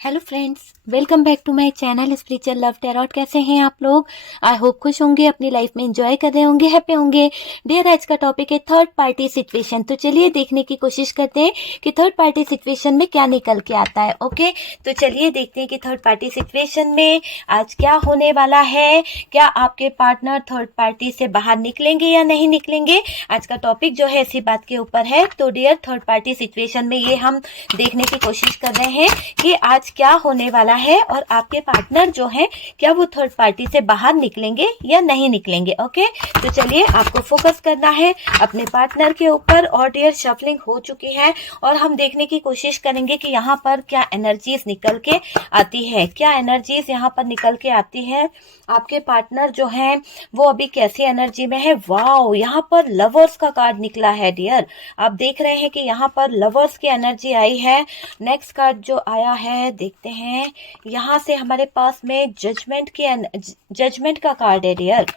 Hello friends, welcome back to my channel spiritual love tarot. कैसे हैं आप लोग? आई होप खुश होंगे, अपनी लाइफ में एंजॉय कर रहे होंगे, हैप्पी होंगे। डियर, आज का टॉपिक है थर्ड पार्टी सिचुएशन। तो चलिए देखने की कोशिश करते हैं कि थर्ड पार्टी सिचुएशन में क्या निकल के आता है। ओके, तो चलिए देखते हैं कि थर्ड पार्टी सिचुएशन में आज क्या होने वाला है। क्या आपके पार्टनर थर्ड पार्टी से बाहर निकलेंगे या नहीं निकलेंगे? आज का टॉपिक जो है इसी बात के ऊपर है। तो डियर, थर्ड पार्टी सिचुएशन में ये हम देखने की कोशिश कर रहे हैं कि आज क्या होने वाला है और आपके पार्टनर जो है क्या वो थर्ड पार्टी से बाहर निकलेंगे या नहीं निकलेंगे। ओके, तो चलिए आपको फोकस करना है अपने पार्टनर के ऊपर। और डियर, शफलिंग हो चुकी है और हम देखने की कोशिश करेंगे कि यहाँ पर क्या एनर्जीज निकल के आती है, क्या एनर्जीज यहाँ पर निकल के आती है। आपके पार्टनर जो है वो अभी कैसी एनर्जी में है। वाओ, यहाँ पर लवर्स का कार्ड निकला है डियर। आप देख रहे हैं कि यहाँ पर लवर्स की एनर्जी आई है। नेक्स्ट कार्ड जो आया है देखते हैं, यहाँ से हमारे पास में जजमेंट का कार्ड है डियर।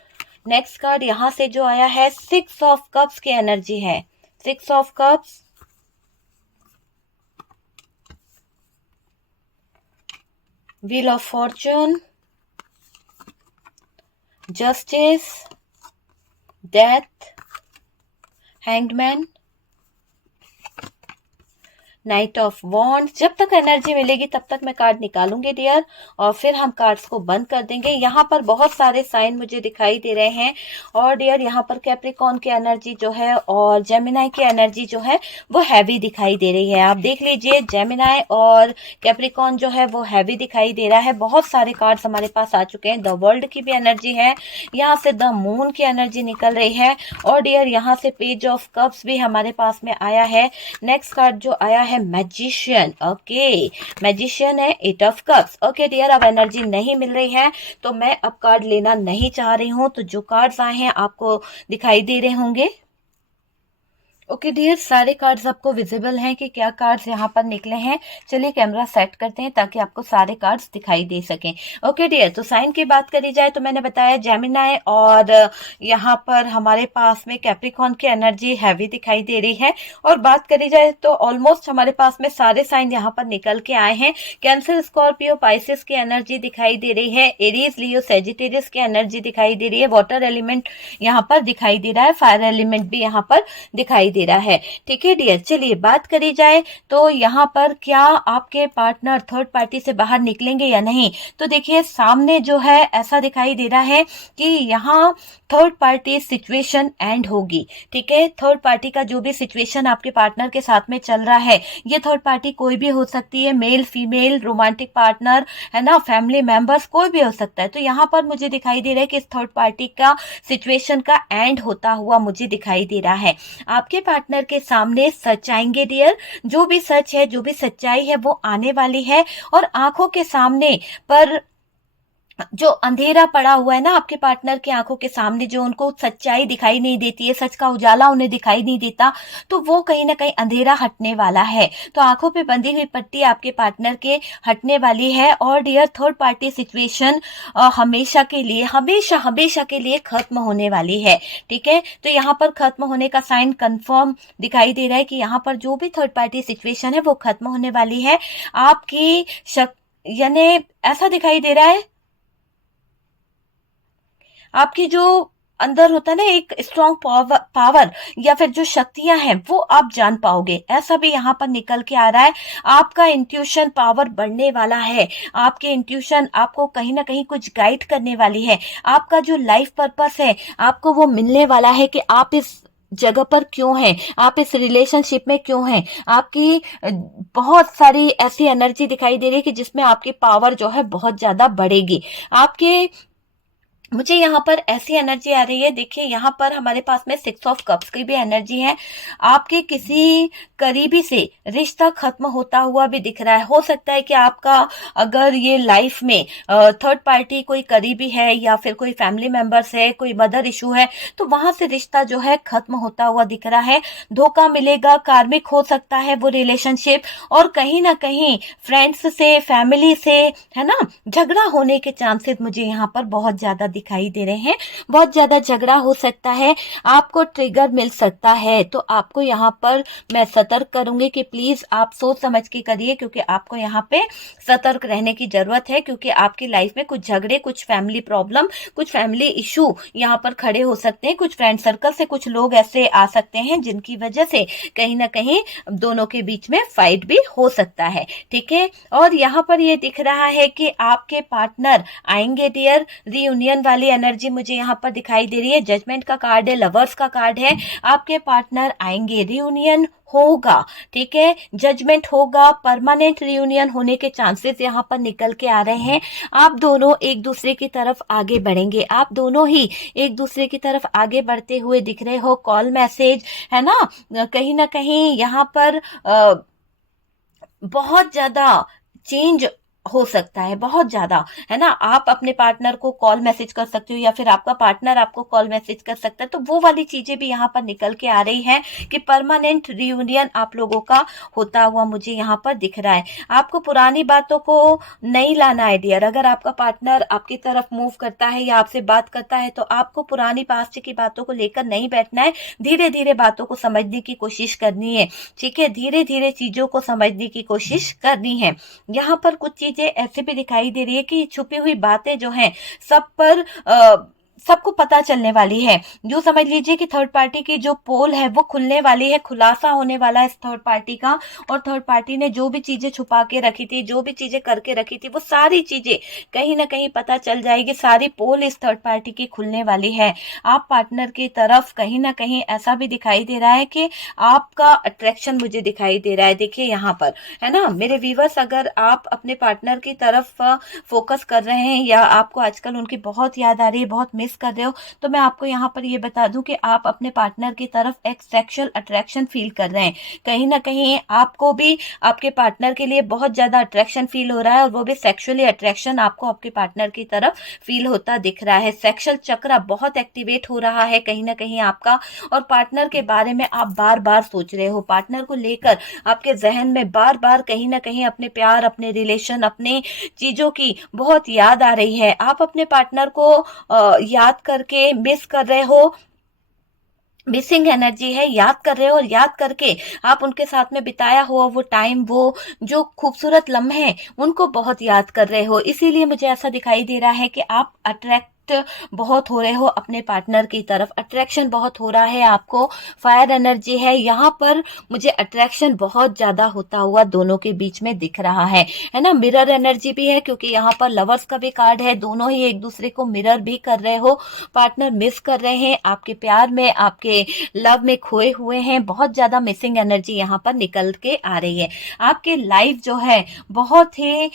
नेक्स्ट कार्ड यहाँ से जो आया है 6 ऑफ कप्स की एनर्जी है। 6 of cups, wheel of Fortune, justice, death, hangman, night of wands. जब तक एनर्जी मिलेगी तब तक मैं कार्ड निकालूंगी डियर, और फिर हम कार्ड्स को बंद कर देंगे। यहाँ पर बहुत सारे साइन मुझे दिखाई दे रहे हैं। और डियर, यहाँ पर कैप्रिकॉर्न की एनर्जी जो है और जेमिनाई की एनर्जी जो है वो हैवी दिखाई दे रही है। आप देख लीजिए, जेमिनाई और कैप्रिकॉर्न जो है वो हैवी दिखाई दे रहा है। बहुत सारे कार्ड्स हमारे पास आ चुके हैं। द वर्ल्ड की भी एनर्जी है, यहाँ से द मून की एनर्जी निकल रही है। और डियर, यहाँ से पेज ऑफ कप्स भी हमारे पास में आया है। नेक्स्ट कार्ड जो आया है मैजिशियन। ओके, मैजिशियन है 8 ऑफ कप्स। ओके डियर, अब एनर्जी नहीं मिल रही है तो मैं अब कार्ड लेना नहीं चाह रही हूं। तो जो कार्ड्स आए हैं आपको दिखाई दे रहे होंगे। ओके डियर, सारे कार्ड्स आपको विजिबल हैं कि क्या कार्ड्स यहाँ पर निकले हैं। चलिए कैमरा सेट करते हैं ताकि आपको सारे कार्ड्स दिखाई दे सकें। ओके डियर, तो साइन की बात करी जाए तो मैंने बताया जेमिनाई और यहाँ पर हमारे पास में कैप्रिकॉर्न की एनर्जी हैवी दिखाई दे रही है। और बात करी जाए तो ऑलमोस्ट हमारे पास में सारे साइन यहाँ पर निकल के आए हैं। कैंसर, स्कॉर्पियो, पाइसिस की एनर्जी दिखाई दे रही है। एरीज, लियो, सेजिटेरियस की एनर्जी दिखाई दे रही है। वाटर एलिमेंट यहाँ पर दिखाई दे रहा है। फायर एलिमेंट भी यहाँ पर दिखाई दे रहा है। ठीक है डियर, चलिए बात करी जाए तो यहाँ पर क्या आपके पार्टनर थर्ड पार्टी से बाहर निकलेंगे या नहीं। तो देखिए, सामने जो है ऐसा दिखाई दे रहा है कि यहाँ थर्ड पार्टी सिचुएशन एंड होगी। ठीक है, थर्ड पार्टी का जो भी सिचुएशन आपके पार्टनर के साथ में चल रहा है, ये थर्ड पार्टी कोई भी हो सकती है, मेल, फीमेल, रोमांटिक पार्टनर है ना, फैमिली मेंबर्स, कोई भी हो सकता है। तो यहाँ पर मुझे दिखाई दे रहा है कि इस थर्ड पार्टी का सिचुएशन का एंड होता हुआ मुझे दिखाई दे रहा है। आपके पार्टनर के सामने सच आएंगे डियर। जो भी सच है, जो भी सच्चाई है वो आने वाली है। और आंखों के सामने पर जो अंधेरा पड़ा हुआ है ना, आपके पार्टनर की आंखों के सामने जो उनको सच्चाई दिखाई नहीं देती है, सच का उजाला उन्हें दिखाई नहीं देता, तो वो कहीं ना कहीं अंधेरा हटने वाला है। तो आंखों पे बंधी हुई पट्टी आपके पार्टनर के हटने वाली है। और डियर, थर्ड पार्टी सिचुएशन हमेशा के लिए, हमेशा के लिए खत्म होने वाली है। ठीक है, तो यहाँ पर खत्म होने का साइन कंफर्म दिखाई दे रहा है कि यहाँ पर जो भी थर्ड पार्टी सिचुएशन है वो खत्म होने वाली है। आपकी यानी ऐसा दिखाई दे रहा है, आपकी जो अंदर होता है ना एक स्ट्रॉन्ग पावर या फिर जो शक्तियां हैं वो आप जान पाओगे, ऐसा भी यहाँ पर निकल के आ रहा है। आपका इंट्यूशन पावर बढ़ने वाला है। आपके इंट्यूशन आपको कहीं ना कहीं कुछ गाइड करने वाली है। आपका जो लाइफ पर्पस है आपको वो मिलने वाला है कि आप इस जगह पर क्यों हैं, आप इस रिलेशनशिप में क्यों हैं। आपकी बहुत सारी ऐसी एनर्जी दिखाई दे रही है कि जिसमें आपकी पावर जो है बहुत ज्यादा बढ़ेगी। आपके मुझे यहाँ पर ऐसी एनर्जी आ रही है। देखिए, यहाँ पर हमारे पास में 6 ऑफ कप्स की भी एनर्जी है। आपके किसी करीबी से रिश्ता खत्म होता हुआ भी दिख रहा है। हो सकता है कि आपका, अगर ये लाइफ में थर्ड पार्टी कोई करीबी है या फिर कोई फैमिली मेंबर्स है, कोई मदर इशू है, तो वहां से रिश्ता जो है खत्म होता हुआ दिख रहा है। धोखा मिलेगा, कार्मिक हो सकता है वो रिलेशनशिप, और कहीं ना कहीं फ्रेंड्स से, फैमिली से, है ना, झगड़ा होने के चांसेस मुझे यहाँ पर बहुत ज्यादा दिखाई दे रहे हैं। बहुत ज्यादा झगड़ा हो सकता है, आपको ट्रिगर मिल सकता है, तो आपको यहाँ पर मैं सतर्क करूंगी कि प्लीज आप सोच समझ के करिए, क्योंकि आपको यहाँ पे सतर्क रहने की जरूरत है, क्योंकि आपकी लाइफ में कुछ झगड़े, कुछ फैमिली प्रॉब्लम, कुछ फैमिली इशू यहाँ पर खड़े हो सकते हैं। कुछ फ्रेंड सर्कल से कुछ लोग ऐसे आ सकते हैं जिनकी वजह से कहीं ना कहीं दोनों के बीच में फाइट भी हो सकता है। ठीक है, और यहाँ पर ये दिख रहा है कि आपके पार्टनर आएंगे डियर। रियूनियन वाली एनर्जी मुझे यहाँ पर दिखाई दे रही है। जजमेंट का कार्ड है, लवर्स का कार्ड है। आपके पार्टनर आएंगे, रियूनियन होगा। ठीक है, जजमेंट होगा, परमानेंट रियूनियन होने के चांसेस यहाँ पर निकल के आ रहे हैं। आप दोनों एक दूसरे की तरफ आगे बढ़ेंगे, आप दोनों ही एक दूसरे की तरफ आगे बढ़ते हुए दिख रहे हो। कॉल मैसेज है ना कहीं यहाँ पर बहुत ज्यादा चेंज हो सकता है, बहुत ज्यादा, है ना। आप अपने पार्टनर को कॉल मैसेज कर सकते हो या फिर आपका पार्टनर आपको कॉल मैसेज कर सकता है। तो वो वाली चीजें भी यहाँ पर निकल के आ रही हैं कि परमानेंट रियूनियन आप लोगों का होता हुआ मुझे यहाँ पर दिख रहा है। आपको पुरानी बातों को नहीं लाना है डियर। अगर आपका पार्टनर आपकी तरफ मूव करता है या आपसे बात करता है तो आपको पुरानी पास्ट की बातों को लेकर नहीं बैठना है। धीरे धीरे बातों को समझने की कोशिश करनी है। ठीक है, धीरे धीरे चीजों को समझने की कोशिश करनी है। यहाँ पर कुछ चीजें ऐसे भी दिखाई दे रही है कि छुपी हुई बातें जो हैं सब पर सबको पता चलने वाली है। जो समझ लीजिए कि थर्ड पार्टी की जो पोल है वो खुलने वाली है, खुलासा होने वाला है इस थर्ड पार्टी का। और थर्ड पार्टी ने जो भी चीजें छुपा के रखी थी, जो भी चीजें करके रखी थी, वो सारी चीजें कहीं ना कहीं पता चल जाएगी। सारी पोल इस थर्ड पार्टी की खुलने वाली है। आप पार्टनर की तरफ कहीं ना कहीं ऐसा भी दिखाई दे रहा है कि आपका अट्रैक्शन मुझे दिखाई दे रहा है। देखिए यहाँ पर, है ना मेरे व्यूअर्स, अगर आप अपने पार्टनर की तरफ फोकस कर रहे हैं या आपको आजकल उनकी बहुत याद आ रही है, बहुत मिस कर रहे हो, तो मैं आपको यहाँ पर ये बता दूं कि आप अपने पार्टनर की तरफ एक सेक्सुअल अट्रैक्शन फील कर रहे हैं। कहीं ना कहीं आपको भी आपके पार्टनर के लिए बहुत ज्यादा अट्रैक्शन फील हो रहा है, और वो भी सेक्सुअली अट्रैक्शन आपको आपके पार्टनर की तरफ फील होता दिख रहा है। सेक्सुअल चक्र बहुत एक्टिवेट हो रहा है कहीं ना कहीं आपका, और पार्टनर के बारे में आप बार बार सोच रहे हो। पार्टनर को लेकर आपके जहन में बार बार कहीं ना कहीं अपने प्यार, अपने रिलेशन, अपने चीजों की बहुत याद आ रही है। आप अपने पार्टनर को याद करके मिस कर रहे हो, मिसिंग एनर्जी है, याद कर रहे हो, और याद करके आप उनके साथ में बिताया हुआ वो टाइम, वो जो खूबसूरत लम्हे, उनको बहुत याद कर रहे हो। इसीलिए मुझे ऐसा दिखाई दे रहा है कि आप अट्रैक्ट बहुत हो रहे हो अपने पार्टनर की तरफ, अट्रैक्शन बहुत हो रहा है आपको। फायर एनर्जी है यहाँ पर, मुझे अट्रैक्शन बहुत ज्यादा होता हुआ दोनों के बीच में दिख रहा है ना। मिरर एनर्जी भी है, क्योंकि यहाँ पर लवर्स का भी कार्ड है। दोनों ही एक दूसरे को मिरर भी कर रहे हो। पार्टनर मिस कर रहे हैं, आपके प्यार में, आपके लव में खोए हुए हैं। बहुत ज्यादा मिसिंग एनर्जी यहाँ पर निकल के आ रही है। आपकी लाइफ जो है बहुत ही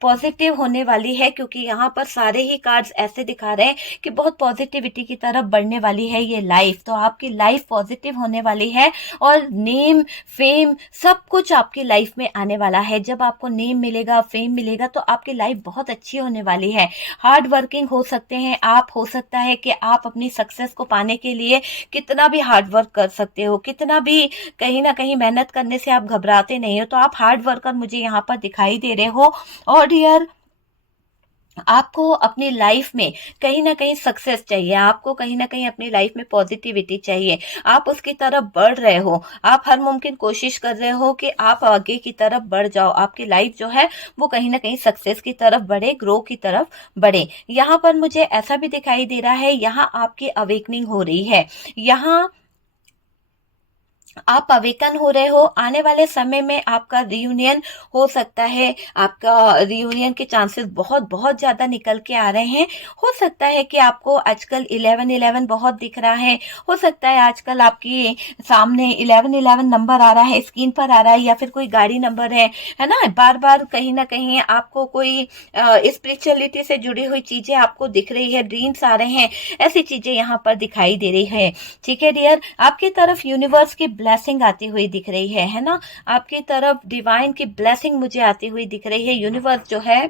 पॉजिटिव होने वाली है, क्योंकि यहाँ पर सारे ही कार्ड्स ऐसे दिखा रहे हैं कि बहुत पॉजिटिविटी की तरफ बढ़ने वाली है ये लाइफ। तो आपकी लाइफ पॉजिटिव होने वाली है, और नेम, फेम, सब कुछ आपकी लाइफ में आने वाला है। जब आपको नेम मिलेगा, फेम मिलेगा, तो आपकी लाइफ बहुत अच्छी होने वाली है। हार्ड वर्किंग हो सकते हैं आप, हो सकता है कि आप अपनी सक्सेस को पाने के लिए कितना भी हार्ड वर्क कर सकते हो, कितना भी कहीं ना कहीं मेहनत करने से आप घबराते नहीं हो। तो आप हार्ड वर्कर मुझे यहाँ पर दिखाई दे रहे हो। और डियर, आपको अपनी लाइफ में कहीं ना कहीं सक्सेस चाहिए, आपको कहीं ना कहीं अपनी लाइफ में पॉजिटिविटी चाहिए। आप उसकी तरफ बढ़ रहे हो, आप हर मुमकिन कोशिश कर रहे हो कि आप आगे की तरफ बढ़ जाओ। आपकी लाइफ जो है वो कहीं ना कहीं सक्सेस की तरफ बढ़े, ग्रो की तरफ बढ़े। यहाँ पर मुझे ऐसा भी दिखाई दे रहा है, यहाँ आपकी अवेकनिंग हो रही है, यहाँ आप अवेकन हो रहे हो। आने वाले समय में आपका रियूनियन हो सकता है, आपका रियूनियन के चांसेस बहुत बहुत ज्यादा निकल के आ रहे हैं। हो सकता है कि आपको आजकल 1111 बहुत दिख रहा है, हो सकता है आजकल आपके सामने 1111 नंबर आ रहा है, स्क्रीन पर आ रहा है, या फिर कोई गाड़ी नंबर है ना। बार बार कहीं ना कहीं आपको कोई स्पिरिचुअलिटी से जुड़ी हुई चीजें आपको दिख रही है, ड्रीम्स आ रहे हैं, ऐसी चीजें यहाँ पर दिखाई दे रही है। ठीक है डियर, आपकी तरफ यूनिवर्स की ब्लेसिंग आती हुई दिख रही है ना। आपकी तरफ डिवाइन की ब्लेसिंग मुझे आती हुई दिख रही है। यूनिवर्स जो है,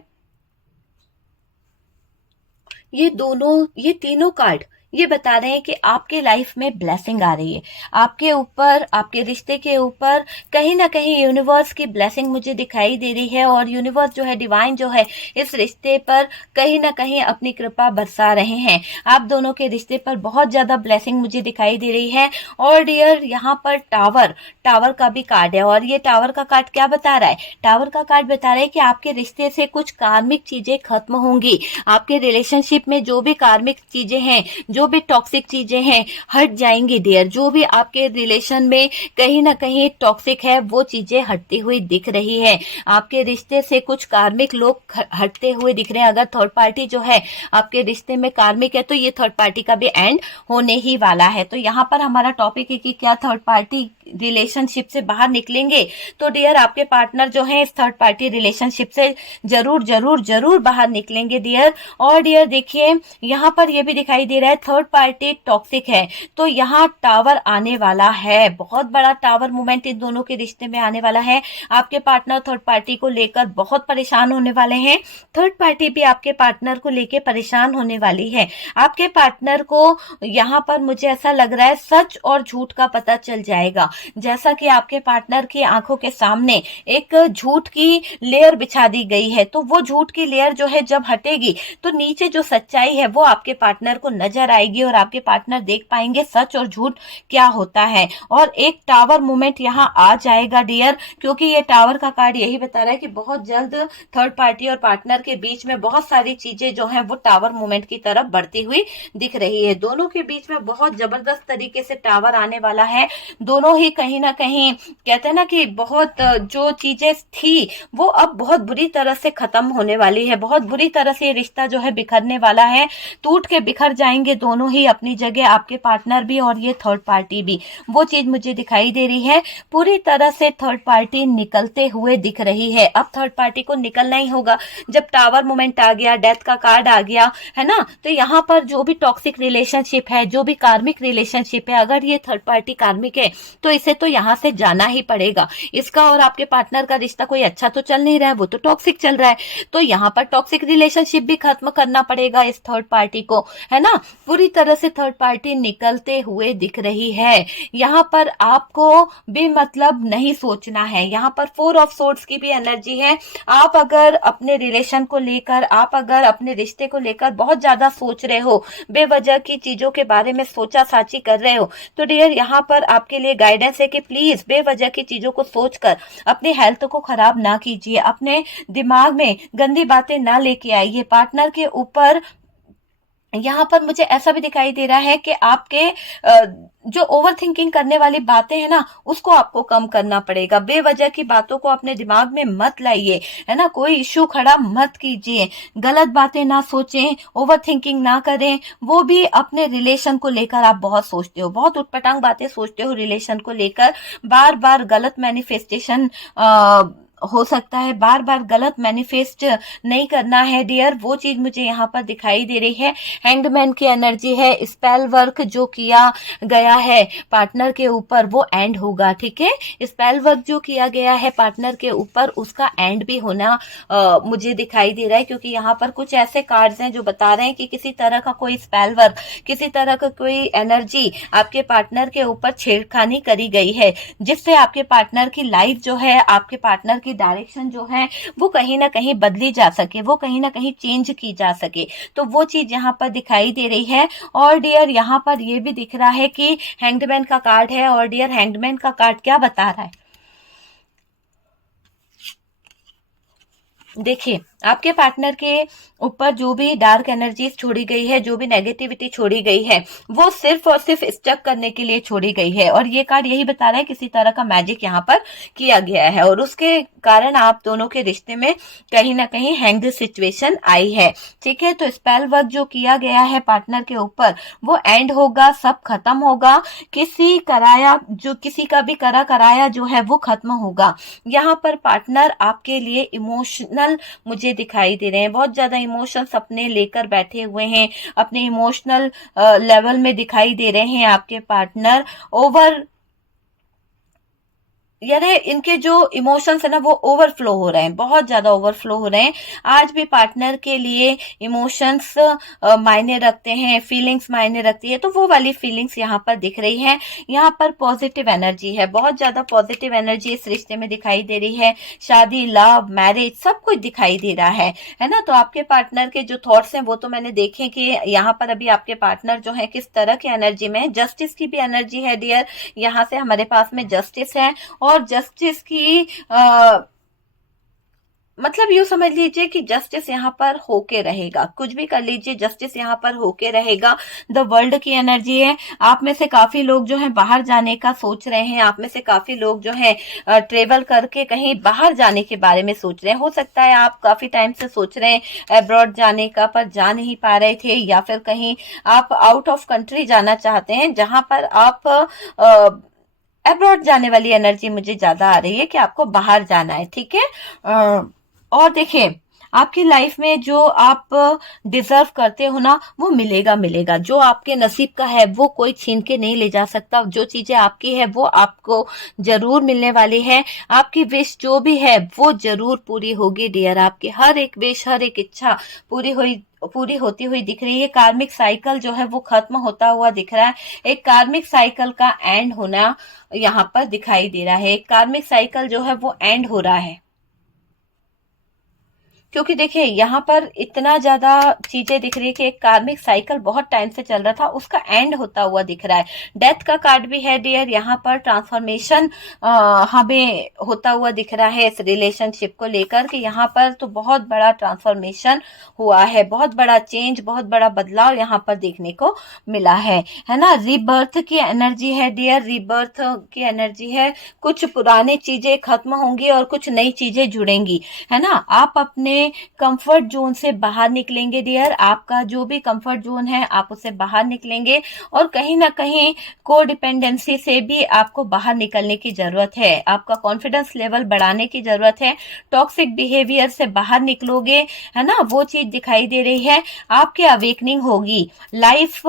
ये दोनों, ये तीनों कार्ड, ये बता रहे हैं कि आपके लाइफ में ब्लेसिंग आ रही है, आपके ऊपर, आपके रिश्ते के ऊपर कहीं ना कहीं यूनिवर्स की ब्लेसिंग मुझे दिखाई दे रही है, और यूनिवर्स जो है, डिवाइन जो है, इस रिश्ते पर कहीं ना कहीं अपनी कृपा बरसा रहे हैं। आप दोनों के रिश्ते पर बहुत ज्यादा ब्लेसिंग मुझे दिखाई दे रही है। और डियर यहाँ पर टावर, टावर का भी कार्ड है, और ये टावर का कार्ड क्या बता रहा है? टावर का कार्ड बता रहा है कि आपके रिश्ते से कुछ कार्मिक चीजें खत्म होंगी, आपके रिलेशनशिप में जो भी कार्मिक चीजें हैं, जो भी टॉक्सिक चीजें हैं, हट जाएंगी डियर। जो भी आपके रिलेशन में कहीं ना कहीं टॉक्सिक है, वो चीजें हटती हुई दिख रही है। आपके रिश्ते से कुछ कार्मिक लोग हटते हुए दिख रहे हैं। अगर थर्ड पार्टी जो है आपके रिश्ते में कार्मिक है, तो ये थर्ड पार्टी का भी एंड होने ही वाला है। तो यहाँ पर हमारा टॉपिक है कि क्या थर्ड पार्टी रिलेशनशिप से बाहर निकलेंगे? तो डियर, आपके पार्टनर जो है इस थर्ड पार्टी रिलेशनशिप से जरूर जरूर जरूर बाहर निकलेंगे डियर। और डियर देखिए, यहाँ पर ये भी दिखाई दे रहा है थर्ड पार्टी टॉक्सिक है, तो यहाँ टावर आने वाला है, बहुत बड़ा टावर मूवमेंट इन दोनों के रिश्ते में आने वाला है। आपके पार्टनर थर्ड पार्टी को लेकर बहुत परेशान होने वाले हैं, थर्ड पार्टी भी आपके पार्टनर को लेकर परेशान होने वाली है। आपके पार्टनर को यहाँ पर मुझे ऐसा लग रहा है सच और झूठ का पता चल जाएगा। जैसा कि आपके पार्टनर की आंखों के सामने एक झूठ की लेयर बिछा दी गई है, तो वो झूठ की लेयर जो है जब हटेगी, तो नीचे जो सच्चाई है वो आपके पार्टनर को नजर आएगी, और आपके पार्टनर देख पाएंगे सच और झूठ क्या होता है। और एक टावर मोमेंट यहाँ आ जाएगा डियर, क्योंकि ये टावर का कार्ड यही बता रहा है कि बहुत जल्द थर्ड पार्टी और पार्टनर के बीच में बहुत सारी चीजें जो है वो टावर मोमेंट की तरफ बढ़ती हुई दिख रही है। दोनों के बीच में बहुत जबरदस्त तरीके से टावर आने वाला है। दोनों ही कहीं ना कहीं कहते हैं ना कि बहुत जो चीजें थी वो अब बहुत बुरी तरह से खत्म होने वाली है, बहुत बुरी तरह से ये रिश्ता जो है बिखरने वाला है, टूट के बिखर जाएंगे दोनों ही अपनी जगह, आपके पार्टनर भी और ये थर्ड पार्टी भी। वो चीज मुझे दिखाई दे रही है, पूरी तरह से थर्ड पार्टी निकलते हुए दिख रही है। अब थर्ड पार्टी को निकलना ही होगा, जब टावर मोमेंट आ गया, डेथ का कार्ड आ गया है ना, तो यहाँ पर जो भी टॉक्सिक रिलेशनशिप है, जो भी कार्मिक रिलेशनशिप है, अगर ये थर्ड पार्टी कार्मिक है तो इसे तो यहाँ से जाना ही पड़ेगा। इसका और आपके पार्टनर का रिश्ता कोई अच्छा तो चल नहीं रहा है, वो तो टॉक्सिक चल रहा है, तो यहाँ पर टॉक्सिक रिलेशनशिप भी खत्म करना पड़ेगा इस थर्ड पार्टी को, है ना। पूरी तरह से थर्ड पार्टी निकलते हुए दिख रही है। यहाँ पर आपको भी मतलब नहीं सोचना है, यहाँ पर 4 ऑफ सोर्ड्स की भी एनर्जी है। आप अगर अपने रिलेशन को लेकर, आप अगर अपने रिश्ते को लेकर बहुत ज्यादा सोच रहे हो, बेवजह की चीजों के बारे में सोचा साची कर रहे हो, तो डियर यहाँ पर आपके लिए गाइडेंस है कि प्लीज बेवजह की चीजों को सोचकर अपनी हेल्थ को खराब ना कीजिए, अपने दिमाग में गंदी बातें ना लेके आइए पार्टनर के ऊपर। यहाँ पर मुझे ऐसा भी दिखाई दे रहा है कि आपके जो ओवर थिंकिंग करने वाली बातें हैं ना, उसको आपको कम करना पड़ेगा। बेवजह की बातों को अपने दिमाग में मत लाइए, है ना, कोई इश्यू खड़ा मत कीजिए, गलत बातें ना सोचें, ओवर थिंकिंग ना करें। वो भी अपने रिलेशन को लेकर आप बहुत सोचते हो, बहुत उटपटांग बातें सोचते हो रिलेशन को लेकर, बार बार गलत मैनिफेस्टेशन हो सकता है, बार बार गलत मैनिफेस्ट नहीं करना है डियर। वो चीज मुझे यहाँ पर दिखाई दे रही है। हैंगमैन की एनर्जी है, स्पेल वर्क जो किया गया है पार्टनर के ऊपर वो एंड होगा, ठीक है। स्पेल वर्क जो किया गया है पार्टनर के ऊपर उसका एंड भी होना मुझे दिखाई दे रहा है, क्योंकि यहाँ पर कुछ ऐसे कार्ड्स हैं जो बता रहे हैं कि किसी तरह का कोई स्पेल वर्क, किसी तरह का कोई एनर्जी आपके पार्टनर के ऊपर छेड़खानी करी गई है, जिससे आपके पार्टनर की लाइफ जो है, आपके पार्टनर की डायरेक्शन जो है वो कहीं ना कहीं बदली जा सके, वो कहीं ना कहीं चेंज की जा सके। तो वो चीज यहाँ पर दिखाई दे रही है। और डियर यहाँ पर ये भी दिख रहा है कि हैंगमैन का कार्ड है, और डियर हैंगमैन का कार्ड क्या बता रहा है, देखिए आपके पार्टनर के ऊपर जो भी डार्क एनर्जीज छोड़ी गई है, जो भी नेगेटिविटी छोड़ी गई है, वो सिर्फ और सिर्फ स्टक करने के लिए छोड़ी गई है। और ये कार्ड यही बता रहा है किसी तरह का मैजिक यहाँ पर किया गया है, और उसके कारण आप दोनों के रिश्ते में कहीं ना कहीं हैंग्ड सिचुएशन आई है, ठीक है। तो स्पेल वर्क जो किया गया है पार्टनर के ऊपर वो एंड होगा, सब खत्म होगा, किसी का भी कराया जो है वो खत्म होगा। यहाँ पर पार्टनर आपके लिए इमोशनल मुझे दिखाई दे रहे हैं, बहुत ज्यादा इमोशंस अपने लेकर बैठे हुए हैं, अपने इमोशनल लेवल में दिखाई दे रहे हैं आपके पार्टनर। ओवर यानी इनके जो इमोशंस है ना वो ओवरफ्लो हो रहे हैं, बहुत ज्यादा ओवरफ्लो हो रहे हैं। आज भी पार्टनर के लिए इमोशंस मायने रखते हैं, फीलिंग्स मायने रखती है, तो वो वाली फीलिंग्स यहाँ पर दिख रही है। यहाँ पर पॉजिटिव एनर्जी है, बहुत ज्यादा पॉजिटिव एनर्जी इस रिश्ते में दिखाई दे रही है। शादी, लव, मैरिज सब कुछ दिखाई दे रहा है ना। तो आपके पार्टनर के जो थॉट्स हैं वो तो मैंने देखे कि यहाँ पर अभी आपके पार्टनर जो है किस तरह की एनर्जी में है। जस्टिस की भी एनर्जी है डियर, यहाँ से हमारे पास में जस्टिस है, और जस्टिस की मतलब यूं समझ लीजिए कि जस्टिस यहाँ पर होके रहेगा, कुछ भी कर लीजिए जस्टिस यहाँ पर होके रहेगा। द वर्ल्ड की एनर्जी है। आप में से काफी लोग जो है बाहर जाने का सोच रहे हैं, आप में से काफी लोग जो है ट्रेवल करके कहीं बाहर जाने के बारे में सोच रहे हैं। हो सकता है आप काफी टाइम से सोच रहे हैं अब्रॉड जाने का, पर जा नहीं पा रहे थे, या फिर कहीं आप आउट ऑफ कंट्री जाना चाहते हैं, जहां पर आप अब्रॉड जाने वाली एनर्जी मुझे ज्यादा आ रही है कि आपको बाहर जाना है, ठीक है। और देखिए आपकी लाइफ में जो आप डिजर्व करते हो ना वो मिलेगा मिलेगा। जो आपके नसीब का है वो कोई छीन के नहीं ले जा सकता। जो चीजें आपकी है वो आपको जरूर मिलने वाली है। आपकी विश जो भी है वो जरूर पूरी होगी डियर। आपकी हर एक विश, हर एक इच्छा पूरी होती हुई दिख रही है। कार्मिक साइकिल जो है वो खत्म होता हुआ दिख रहा है। एक कार्मिक साइकिल का एंड होना यहाँ पर दिखाई दे रहा है। एक कार्मिक साइकिल जो है वो एंड हो रहा है, क्योंकि देखिए यहाँ पर इतना ज्यादा चीजें दिख रही है कि एक कार्मिक साइकिल बहुत टाइम से चल रहा था, उसका एंड होता हुआ दिख रहा है। डेथ का कार्ड भी है डियर, यहाँ पर ट्रांसफॉर्मेशन हमें होता हुआ दिख रहा है इस रिलेशनशिप को लेकर, कि यहाँ पर तो बहुत बड़ा ट्रांसफॉर्मेशन हुआ है, बहुत बड़ा चेंज, बहुत बड़ा बदलाव यहाँ पर देखने को मिला है ना। रीबर्थ की एनर्जी है डियर, रीबर्थ की एनर्जी है। कुछ पुरानी चीजें खत्म होंगी और कुछ नई चीजें जुड़ेंगी, है ना। आप अपने कंफर्ट जोन से बाहर निकलेंगे डियर। आपका जो भी कंफर्ट जोन है आप उससे बाहर निकलेंगे, और कहीं ना कहीं कोडिपेंडेंसी से भी आपको बाहर निकलने की जरूरत है। आपका कॉन्फिडेंस लेवल बढ़ाने की जरूरत है। टॉक्सिक बिहेवियर से बाहर निकलोगे, है ना, वो चीज दिखाई दे रही है। आपकी अवेकनिंग होगी। लाइफ,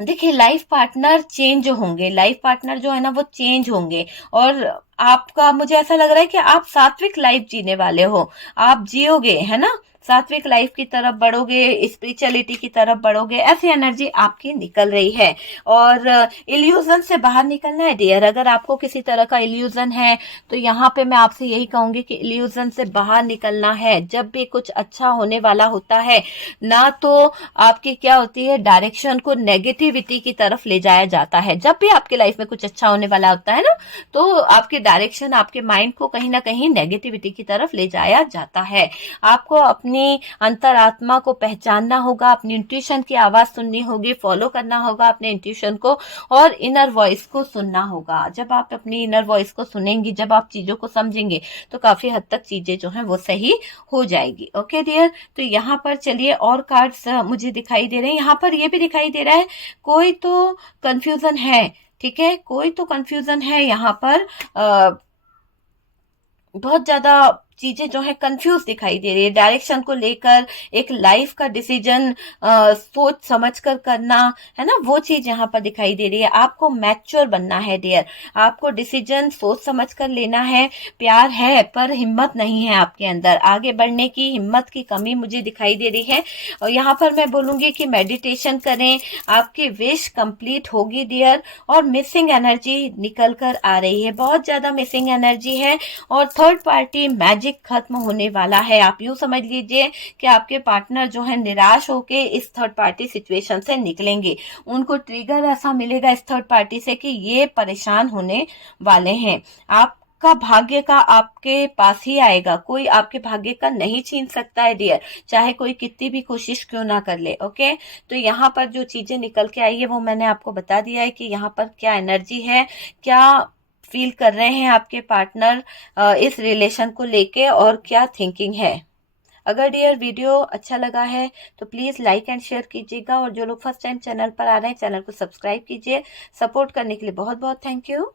देखिए लाइफ पार्टनर चेंज होंगे, लाइफ पार्टनर जो है ना वो चेंज होंगे, और आपका मुझे ऐसा लग रहा है कि आप सात्विक लाइफ जीने वाले हो। आप जियोगे, है ना, सात्विक लाइफ की तरफ बढ़ोगे, स्पिरिचुअलिटी की तरफ बढ़ोगे, ऐसी एनर्जी आपकी निकल रही है। और इल्यूजन से बाहर निकलना है डियर। अगर आपको किसी तरह का इल्यूजन है तो यहाँ पे मैं आपसे यही कहूंगी कि इल्यूजन से बाहर निकलना है। जब भी कुछ अच्छा होने वाला होता है ना, तो आपकी क्या होती है, डायरेक्शन को नेगेटिविटी की तरफ ले जाया जाता है। जब भी आपकी लाइफ में कुछ अच्छा होने वाला होता है ना, तो आपकी डायरेक्शन, आपके माइंड को कहीं ना कहीं नेगेटिविटी की तरफ ले जाया जाता है। आपको अपनी अंतरात्मा को पहचानना होगा, अपनी इंट्यूशन की आवाज सुननी होगी, फॉलो करना होगा अपने इंट्यूशन को, और इनर वॉइस को सुनना होगा। जब आप अपनी इनर वॉइस को सुनेंगी, जब आप चीजों को समझेंगे, तो काफी हद तक चीजें जो है वो सही हो जाएगी। ओके डियर, तो यहाँ पर चलिए और कार्ड्स मुझे दिखाई दे रहे हैं। यहाँ पर ये भी दिखाई दे रहा है कोई तो कंफ्यूजन है, ठीक है, कोई तो कंफ्यूजन है यहाँ पर। बहुत ज्यादा चीजें जो है कंफ्यूज दिखाई दे रही है डायरेक्शन को लेकर। एक लाइफ का डिसीजन सोच समझ कर करना, है ना, वो चीज यहाँ पर दिखाई दे रही है। आपको मैच्योर बनना है डियर। आपको डिसीजन सोच समझ कर लेना है। प्यार है पर हिम्मत नहीं है आपके अंदर, आगे बढ़ने की हिम्मत की कमी मुझे दिखाई दे रही है। और यहाँ पर मैं बोलूंगी कि मेडिटेशन करें, आपकी विश कंप्लीट होगी डियर। और मिसिंग एनर्जी निकल कर आ रही है, बहुत ज्यादा मिसिंग एनर्जी है। और थर्ड पार्टी मैजिक खत्म होने वाला है। आप यूं समझ लीजिए कि आपके पार्टनर जो है निराश होके इस थर्ड पार्टी सिचुएशन से निकलेंगे। उनको ट्रिगर ऐसा मिलेगा इस थर्ड पार्टी से कि ये परेशान होने वाले हैं। आपका भाग्य का आपके पास ही आएगा, कोई आपके भाग्य का नहीं छीन सकता है डियर, चाहे कोई कितनी भी कोशिश क्यों ना कर ले। ओके, तो यहाँ पर जो चीजें निकल के आई है वो मैंने आपको बता दिया है कि यहाँ पर क्या एनर्जी है, क्या फील कर रहे हैं आपके पार्टनर इस रिलेशन को लेके, और क्या थिंकिंग है। अगर डियर वीडियो अच्छा लगा है तो प्लीज लाइक एंड शेयर कीजिएगा, और जो लोग फर्स्ट टाइम चैनल पर आ रहे हैं चैनल को सब्सक्राइब कीजिए। सपोर्ट करने के लिए बहुत बहुत थैंक यू।